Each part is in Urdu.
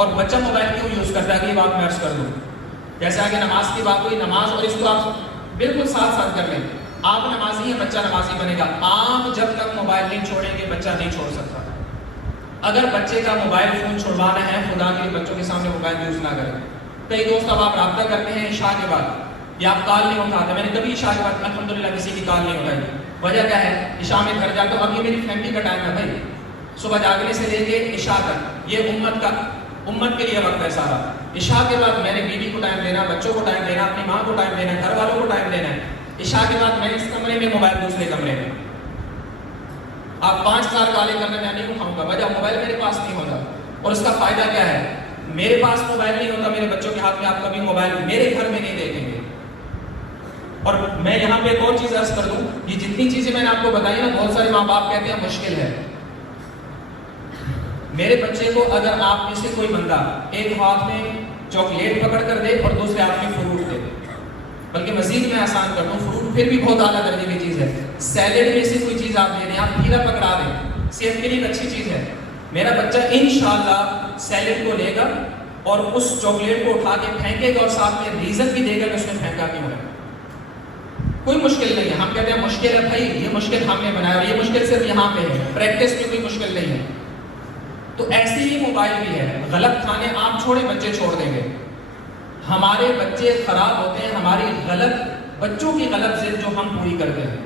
اور بچہ موبائل کیوں یوز کرتا ہے کہ یہ بات میں عرض کر دوں. جیسے آگے نماز کی بات ہوئی، نماز اور اس کو آپ بالکل ساتھ ساتھ کر لیں. آپ نمازی ہیں، بچہ نمازی بنے گا. آپ جب تک موبائل نہیں چھوڑیں گے بچہ نہیں چھوڑ سکتا. اگر بچے کا موبائل فون چھڑوانا ہے، خدا کے لیے بچوں کے سامنے موبائل یوز نہ کریں. کئی دوست اب آپ رابطہ کرتے ہیں عشاء کے بعد یا آپ کال نہیں اٹھاتے. میں نے کبھی عشاء کے بعد الحمدللہ کسی کی کال نہیں اٹھائی. وجہ کیا ہے؟ عشاء میں گھر جاتا ہوں، اب یہ میری فیملی کا ٹائم ہے بھائی. صبح جاگنے سے لے کے عشاء تک یہ امت کے لیے وقت ہے سارا. عشاء کے بعد میں نے بیوی کو ٹائم دینا، بچوں کو ٹائم دینا، اپنی ماں کو ٹائم دینا، گھر والوں کو ٹائم دینا ہے. عشاء کے بعد میں اس کمرے میں، موبائل دوسرے کمرے میں. آپ 5 سال کالے کرنے میں نہیں اٹھاؤں گا، وجہ موبائل میرے پاس نہیں ہوتا. اور اس کا فائدہ کیا ہے؟ میرے پاس موبائل نہیں ہوتا میرے بچوں کے ہاتھ میں، آپ کبھی موبائل میرے گھر میں نہیں دیکھیں گے. اور میں یہاں پہ ایک اور چیز عرض کر دوں، یہ جتنی چیزیں میں نے آپ کو بتائی نا، بہت سارے ماں باپ کہتے ہیں مشکل ہے. میرے بچے کو اگر آپ میں سے کوئی بندہ ایک ہاتھ میں چاکلیٹ پکڑ کر دے اور دوسرے ہاتھ میں فروٹ دے، بلکہ مزید میں آسان کر دوں، فروٹ پھر بھی بہت اعلیٰ درجے کی چیز ہے. سیلیڈ میں سے کوئی چیز آپ دے دیں، آپ کھیرا پکڑا دیں، صحت کے لیے ایک اچھی چیز ہے. میرا بچہ انشاءاللہ سیلیڈ کو لے گا اور اس چاکلیٹ کو اٹھا کے پھینکے گا اور ساتھ میں ریزن بھی دے گا کہ اس میں پھینکا کیوں ہے. کوئی مشکل نہیں ہے. ہم کہتے ہیں مشکل ہے بھائی، یہ مشکل ہم نے بنایا اور یہ مشکل صرف یہاں پہ ہے، پریکٹس میں کوئی مشکل نہیں ہے. تو ایسی ہی موبائل بھی ہے. غلط کھانے آپ چھوڑیں، بچے چھوڑ دیں گے. ہمارے بچے خراب ہوتے ہیں ہماری بچوں کی غلط ضد جو ہم پوری کرتے ہیں.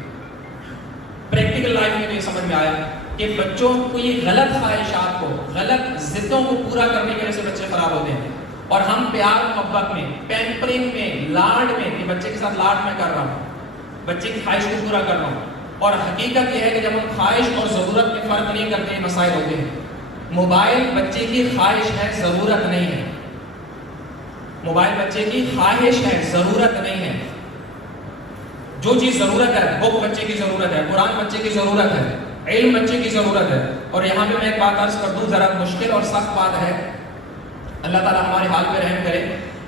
پریکٹیکل لائف میں تو یہ سمجھ میں آیا کہ بچوں کو یہ غلط خواہشات کو، غلط ضدوں کو پورا کرنے کی وجہ سے بچے خراب ہوتے ہیں. اور ہم پیار محبت میں، پیمپرنگ میں، لاڈ میں، کہ بچے کے ساتھ لاڈ میں کر رہا ہوں، بچے کی خواہش کو پورا کر رہا ہوں. اور حقیقت یہ ہے کہ جب ہم خواہش اور ضرورت میں فرق نہیں کرتے، مسائل ہوتے ہیں. موبائل بچے کی خواہش ہے، ضرورت نہیں ہے. موبائل بچے کی خواہش ہے، ضرورت نہیں ہے. جو چیز ضرورت ہے، بک بچے کی ضرورت ہے، قرآن بچے کی ضرورت ہے، علم بچے کی ضرورت ہے. اور یہاں پہ میں ایک بات عرض کر دوں، ذرا مشکل اور سخت بات ہے. اللہ تعالیٰ ہمارے حال پہ رحم کرے.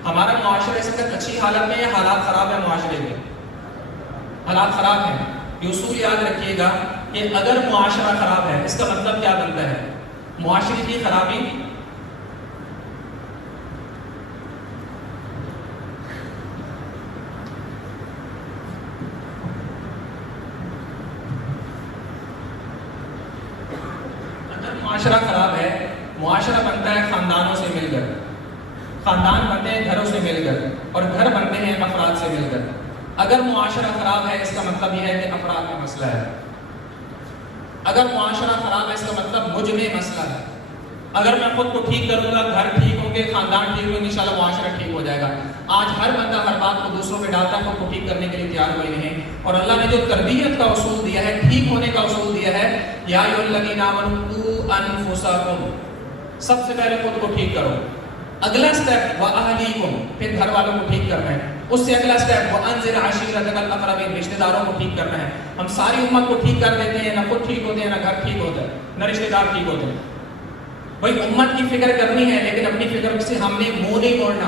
ہمارا معاشرہ اس وقت اچھی حالت میں ہے، حالات خراب ہے معاشرے کے، حالات خراب ہیں. یہ اصول یاد رکھیے گا کہ اگر معاشرہ خراب ہے اس کا مطلب کیا بنتا ہے؟ معاشرے کی خرابی معاشرہ خراب ہے. معاشرہ بنتا ہے خاندانوں سے مل کر، خاندان بنتے ہیں گھروں سے مل کر، اور گھر بنتے ہیں افراد سے مل کر. اگر معاشرہ خراب ہے اس کا مطلب یہ ہے کہ افراد میں مسئلہ ہے. اگر معاشرہ خراب ہے اس کا مطلب مجھ میں مسئلہ ہے. اگر میں خود کو ٹھیک کروں گا، گھر ٹھیک ہوں گے، خاندان ٹھیک ہوں گے، انشاءاللہ معاشرہ ٹھیک ہو جائے گا. آج ہر بندہ ہر بات کو دوسروں پہ ڈالتا ہے، خود کو ٹھیک کرنے کے لیے تیار ہوئے نہیں. اور اللہ نے جو تربیت کا اصول دیا ہے، ٹھیک ہونے کا اصول دیا ہے، یا ایھا الذین آمنوا قوا انفسکم، سب سے پہلے خود کو ٹھیک کرو. اگلا سٹیپ واہلیکم، پھر گھر والوں کو ٹھیک کرنا ہے. اس سے اگلا سٹیپ وانذر عشیرتک الاقربین، رشتہ داروں کو ٹھیک کرنا ہے. ہم ساری امت کو ٹھیک کر دیتے ہیں، نہ خود ٹھیک ہوتے ہیں، نہ گھر ٹھیک ہوتا ہے، نہ رشتہ دار ٹھیک ہوتے ہیں. بھائی امت کی فکر کرنی ہے لیکن اپنی فکر سے ہم نے منہ نہیں موڑنا.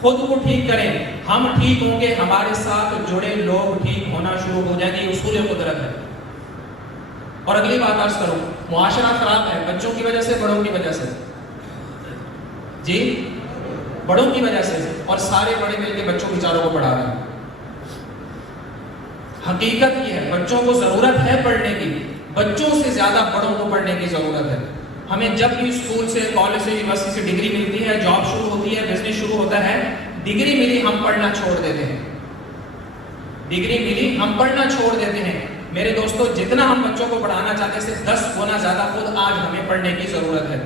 خود کو ٹھیک کریں، ہم ٹھیک ہوں گے، ہمارے ساتھ جڑے لوگ ٹھیک ہونا شروع ہو جائیں گے. یہ اصول قدرت ہے. اور اگلی بات عرض کروں، معاشرہ خراب ہے بچوں کی وجہ سے، بڑوں کی وجہ سے. جی بڑوں کی وجہ سے. اور سارے بڑے مل کے بچوں بیچاروں کو پڑھا رہے ہیں. حقیقت یہ ہے بچوں کو ضرورت ہے پڑھنے کی، بچوں سے زیادہ بڑوں کو پڑھنے کی ضرورت ہے. ہمیں جب بھی اسکول سے، کالج سے، یونیورسٹی سے ڈگری ملتی ہے، جاب شروع ہوتی ہے، بزنس شروع ہوتا ہے، ڈگری ملی ہم پڑھنا چھوڑ دیتے ہیں. ڈگری ملی ہم پڑھنا چھوڑ دیتے ہیں. میرے دوستو جتنا ہم بچوں کو پڑھانا چاہتے ہیں، صرف 10 گنا زیادہ خود آج ہمیں پڑھنے کی ضرورت ہے.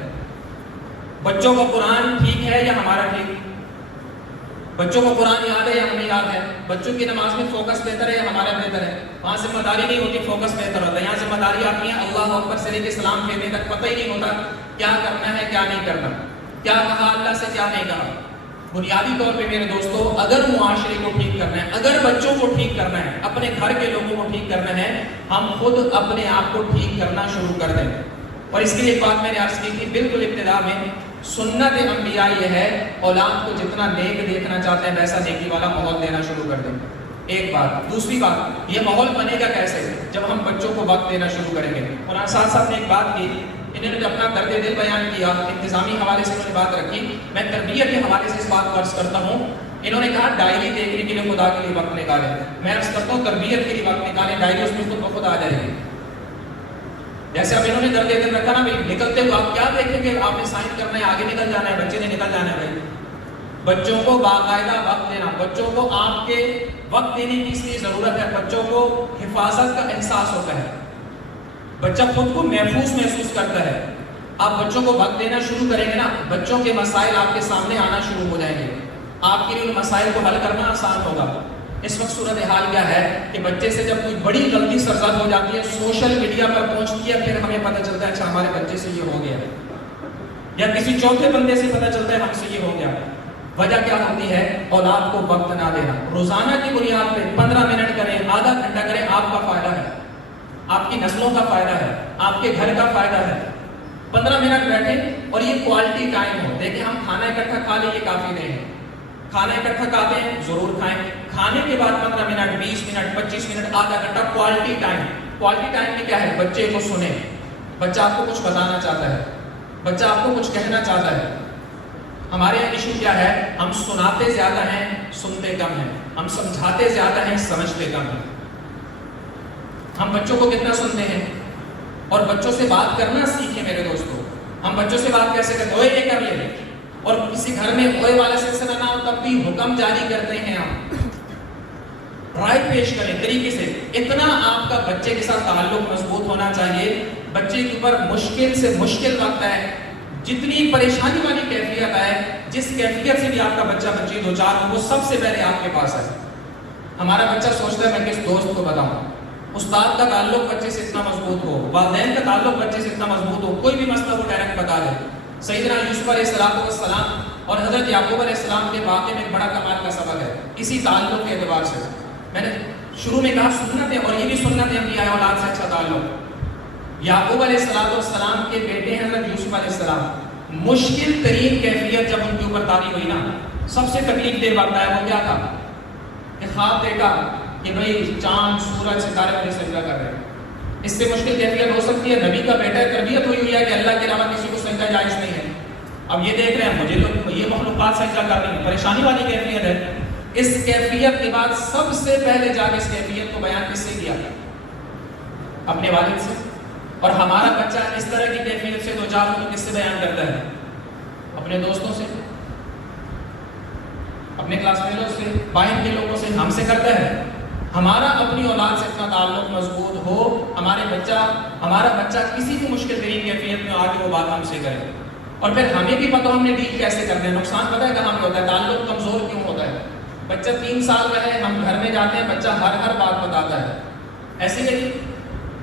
بچوں کو قرآن ٹھیک ہے یا ہمارا ٹھیک؟ بچوں کو قرآن یاد ہے یا ہمیں یاد ہے؟ بچوں کی نماز میں فوکس بہتر ہے یا ہمارا بہتر ہے؟ وہاں ذمہ داری نہیں ہوتی، فوکس بہتر ہوتا ہے. یہاں ذمہ داری آتی ہے اللہ اکبر سے لے کے سلام پھیرنے تک پتہ ہی نہیں ہوتا کیا کرنا ہے کیا نہیں کرنا، کیا کہا اللہ سے کیا نہیں کہا. بنیادی طور پہ میرے دوستو اگر معاشرے کو ٹھیک کرنا ہے، اگر بچوں کو ٹھیک کرنا ہے، اپنے گھر کے لوگوں کو ٹھیک کرنا ہے، ہم خود اپنے آپ کو ٹھیک کرنا شروع کر دیں. اور اس کے لیے ایک بات میں نے عرض کی تھی بالکل ابتدا میں، سنت انبیاء یہ ہے اولاد کو جتنا نیک دیکھنا چاہتے ہیں ویسا نیکی والا ماحول دینا شروع کر دیں. ایک بات. دوسری بات، یہ ماحول بنے گا کیسے؟ جب ہم بچوں کو وقت دینا شروع کریں گے. اور ساتھ ساتھ نے ایک بات کی انہوں نے اپنا درد دل بیان کیا، انتظامی حوالے سے انہوں نے بات رکھی، میں تربیت کے حوالے سے اس بات کو عرض کرتا ہوں. انہوں نے کہا ڈائری دیکھنے کے لیے خدا کے لیے وقت نکالیں. میں عرض کرتا ہوں تربیت کے لیے وقت نکالیں، ڈائری اس میں خود آ جائے گی. جیسے اب انہوں نے درد دل رکھا نا بھائی، نکلتے ہوئے آپ کیا دیکھیں گے؟ آپ نے سائن کرنا ہے، آگے نکل جانا ہے، بچے نے نکل جانا ہے. بھائی بچوں کو باقاعدہ وقت دینا، بچوں کو آپ کے وقت دینے کی اس لیے ضرورت ہے، بچوں کو حفاظت کا احساس ہوتا ہے، بچہ خود کو محفوظ محسوس کرتا ہے. آپ بچوں کو وقت دینا شروع کریں گے نا، بچوں کے مسائل آپ کے سامنے آنا شروع ہو جائیں گے، آپ کے لیے ان مسائل کو حل کرنا آسان ہوگا. اس وقت صورتحال کیا ہے کہ بچے سے جب کوئی بڑی غلطی سرزد ہو جاتی ہے، سوشل میڈیا پر پہنچتی ہے، پھر ہمیں پتہ چلتا ہے اچھا ہمارے بچے سے یہ ہو گیا، یا کسی چوتھے بندے سے پتہ چلتا ہے ہم سے یہ ہو گیا. وجہ کیا ہوتی ہے؟ اولاد کو وقت نہ دینا. روزانہ کی بنیاد پہ 15 منٹ کریں، آدھا گھنٹہ کریں، آپ کا فائدہ ہے، آپ کی نسلوں کا فائدہ ہے، آپ کے گھر کا فائدہ ہے. 15 منٹ بیٹھیں اور یہ کوالٹی ٹائم ہو. دیکھیں ہم کھانا اکٹھا کھا لیں یہ کافی نہیں ہے، کھانا اکٹھا کھاتے ہیں ضرور کھائیں، کھانے کے بعد 15 منٹ 20 منٹ 25 منٹ آدھا گھنٹہ کوالٹی ٹائم. کوالٹی ٹائم میں کیا ہے؟ بچے کو سنیں، بچہ آپ کو کچھ بتانا چاہتا ہے، بچہ آپ کو کچھ کہنا چاہتا ہے. ہمارے یہاں ایشو کیا ہے؟ ہم سناتے زیادہ ہیں سنتے کم ہیں، ہم سمجھاتے زیادہ ہیں سمجھتے کم ہیں. ہم بچوں کو کتنا سنتے ہیں اور بچوں سے بات کرنا سیکھیں میرے دوستوں. ہم بچوں سے بات کیسے کرتے ہیں؟ اوئے یہ کر لیں، اور کسی گھر میں اوئے والا سلسلہ نہ ہو تب بھی حکم جاری کرتے ہیں. ہم رائے پیش کریں طریقے سے. اتنا آپ کا بچے کے ساتھ تعلق مضبوط ہونا چاہیے. بچے کے اوپر مشکل سے مشکل وقت ہے، جتنی پریشانی والی کیفیت آئے، جس کیفیت سے بھی آپ کا بچہ بچی دو چار ہو، وہ سب سے پہلے آپ کے پاس آئے. ہمارا بچہ سوچتا ہے میں کس دوست کو بتاؤں. استاد کا تعلق بچے سے اتنا مضبوط ہو، والدین کا تعلق بچے سے اتنا مضبوط ہو، کوئی بھی مسئلہ وہ ڈائریکٹ بتا دے. سیدنا یوسف علیہ السلام اور حضرت یعقوب علیہ السلام کے واقعے میں ایک بڑا کمال کا سبق ہے اسی تعلق کے اعتبار سے. میں نے شروع میں کہا سنت ہے، اور یہ بھی سنت ہے انبیاء اولاد سے اچھا تعلق. یعقوب علیہ السلام کے بیٹے حضرت یوسف علیہ السلام، مشکل ترین کیفیت جب ان کے اوپر طاری ہوئی نا، سب سے تکلیف دہ وقت آیا، وہ کیا تھا کہ خواب دیکھا کہ بھئی چاند سورج ستارے مجھے سجدہ کر رہے ہیں. اس سے مشکل کیفیت ہو سکتی ہے؟ نبی کا بیٹا ہے، تربیت ہوئی ہے کہ اللہ کے علاوہ کسی کو سجدہ جائز نہیں ہے. اب یہ دیکھ رہے ہیں مجھے لوگ یہ مخلوقات سجدہ کر رہی ہیں، پریشانی والی کیفیت ہے. اس کیفیت کے بعد سب سے پہلے جا کے اس کیفیت کو بیان کس سے کیا؟ اپنے والد سے. اور ہمارا بچہ اس طرح کی کیفیت سے دو چار ہو تو کس سے بیان کرتا ہے؟ اپنے دوستوں سے، اپنے کلاس فیلو سے، باہر کے لوگوں سے، ہم سے کرتا ہے. ہمارا اپنی اولاد سے اتنا تعلق مضبوط ہو، ہمارا بچہ کسی بھی مشکل ترین کیفیت میں آگے وہ بات ہم سے کرے. اور پھر ہمیں بھی پتہ ہم نے ڈیل کیسے کرنا ہے. نقصان پتہ ہے کہاں پہ ہوتا ہے؟ تعلق کمزور کیوں ہوتا ہے؟ بچہ 3 سال کا ہے، ہم گھر میں جاتے ہیں، بچہ ہر بات بتاتا ہے. ایسے نہیں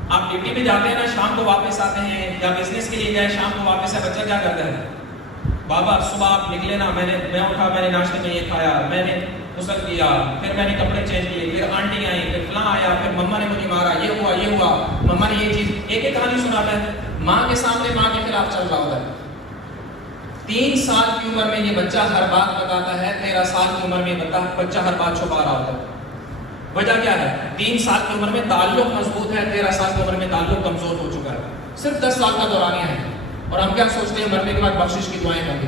آپ ڈیوٹی پہ جاتے ہیں نا، شام کو واپس آتے ہیں، یا بزنس کے لیے گئے شام کو واپس ہے، بچہ کیا کرتا ہے؟ بابا صبح آپ نکلے نا، میں اٹھا، میں نے ناشتے میں یہ کھایا، میں نے غسل کیا، پھر میں نے کپڑے چینج کیے، پھر آنٹی آئی، پھر فلاں آیا، پھر مما نے مجھے مارا، یہ ہوا مما نے یہ چیز، ایک کہانی سناتا ہے. ماں کے سامنے ماں کے خلاف چل رہا ہوتا ہے. 3 سال کی عمر میں یہ بچہ ہر بات بتاتا ہے، 13 سال کی عمر میں بچہ ہر بات چھپا رہا ہوتا ہے. وجہ کیا ہے؟ 3 سال کی عمر میں تعلق مضبوط ہے، 13 سال کی عمر میں تعلق کمزور ہو چکا ہے. صرف 10 سال کا دورانیہ ہے، اور ہم کیا سوچتے ہیں مرنے کے بعد بخشش کی دعائیں ہوں گی.